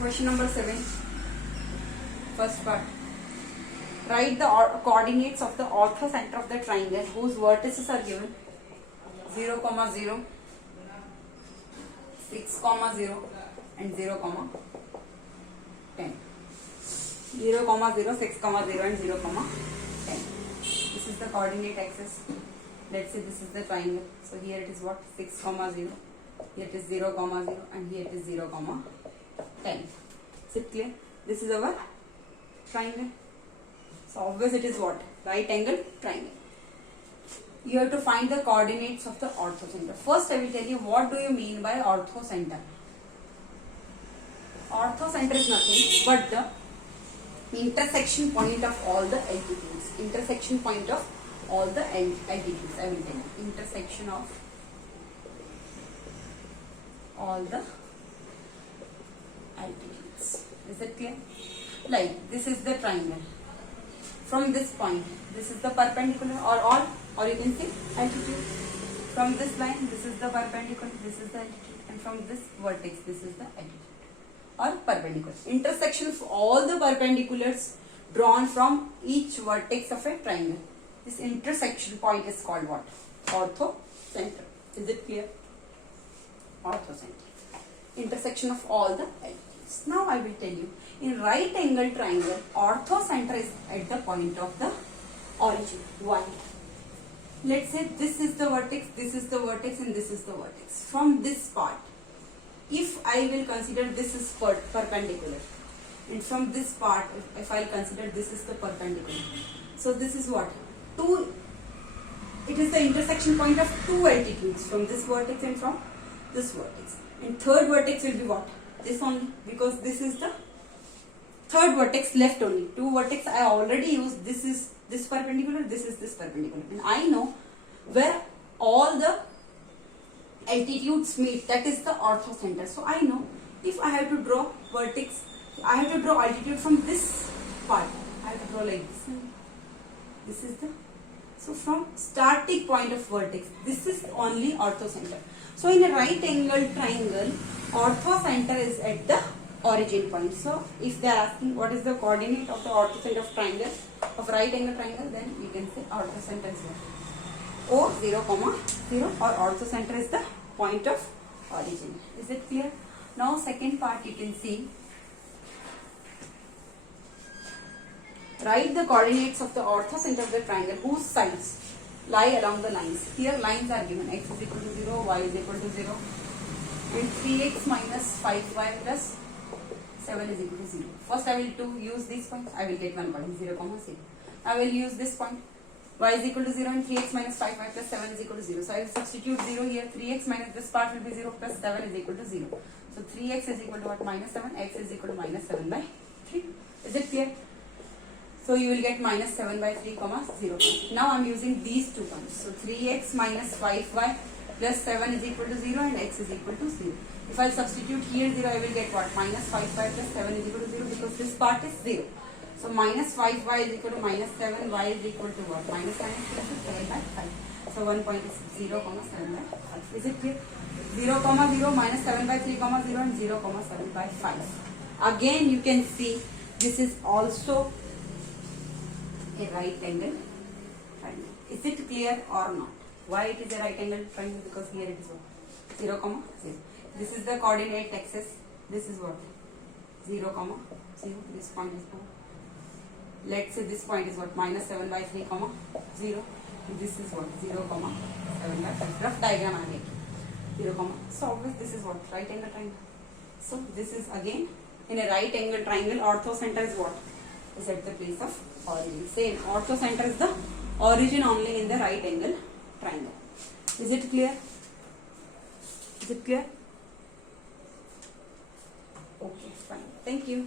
Question number 7. First part. Write the coordinates of the orthocenter of the triangle whose vertices are given 0, 0, 6, 0 and 0, 10. 0, 0, 6, 0 and 0, 10. This is the coordinate axis. Let's say this is the triangle. So here it is what? 6, 0. Here it is 0, 0 and here it is 0, 10. Is it clear? This is our triangle. So obvious it is what? Right angle triangle. You have to find the coordinates of the orthocenter. First I will tell you what do you mean by orthocenter. Orthocenter is nothing but the intersection point of all the altitudes. Intersection point of all the altitudes. I will tell you. Intersection of all the altitudes. Is it clear? Like this is the triangle. From this point, this is the perpendicular or you can say altitude. From this line, this is the perpendicular, this is the altitude, and from this vertex, this is the altitude or perpendicular. Intersection of all the perpendiculars drawn from each vertex of a triangle. This intersection point is called what? Orthocenter. Is it clear? Orthocenter. Intersection of all the altitudes. Now I will tell you. In right angle triangle, orthocenter is at the point of the origin. Why? Let's say this is the vertex, this is the vertex and this is the vertex. From this part, if I will consider this is perpendicular, and from this part, if I will consider this is the perpendicular. So this is what? It is the intersection point of two altitudes, from this vertex and from this vertex. And third vertex will be what? This only, because this is the third vertex left only. Two vertex I already used. This is this perpendicular, this is this perpendicular. And I know where all the altitudes meet, that is the orthocenter. So I know if I have to draw vertex, I have to draw altitude from this part. I have to draw like this. This is the, so from starting point of vertex, this is only orthocenter. So in a right angle triangle, orthocenter is at the origin point. So if they are asking what is the coordinate of the orthocenter of triangle, of right angle triangle, then you can say orthocenter is what? O 0, 0 or orthocenter is the point of origin. Is it clear? Now second part you can see. Write the coordinates of the orthocenter of the triangle whose sides lie along the lines. Here lines are given. X is equal to 0, y is equal to 0 and 3x minus 5y plus 7 is equal to 0. First I will use this point. I will get 1 point 0, 0. I will use this point. Y is equal to 0 and 3x minus 5y plus 7 is equal to 0. So I will substitute 0 here. 3x minus this part will be 0 plus 7 is equal to 0. So 3x is equal to what? Minus 7. X is equal to minus 7 by 3. Is it clear? So you will get minus 7 by 3, 0. Now I am using these two points. So 3x minus 5y plus 7 is equal to 0 and x is equal to 0. If I substitute here 0, I will get what? Minus 5y plus 7 is equal to 0 because this part is 0. So minus 5y is equal to minus 7, y is equal to what? Minus 9 is equal to 7 by 5. So 1 point is 0, 7 by 5. Is it clear? 0, 0, minus 7 by 3, 0 and 0, 7 by 5. Again you can see this is also a right angle triangle. Is it clear or not? Why it is a right angle triangle? Because here it is what? 0, 0. This is the coordinate axis. This is what? 0, 0. This point is what? Let's say this point is what? Minus 7 by 3, 0. This is what? 0, 7 by 5. Rough diagram I make. 0, so obviously this is what? Right angle triangle. So this is again in a right angle triangle, orthocenter is what? Is at the place of origin. Same, orthocenter is the origin only in the right angle triangle. Is it clear? Is it clear? Okay, fine. Thank you.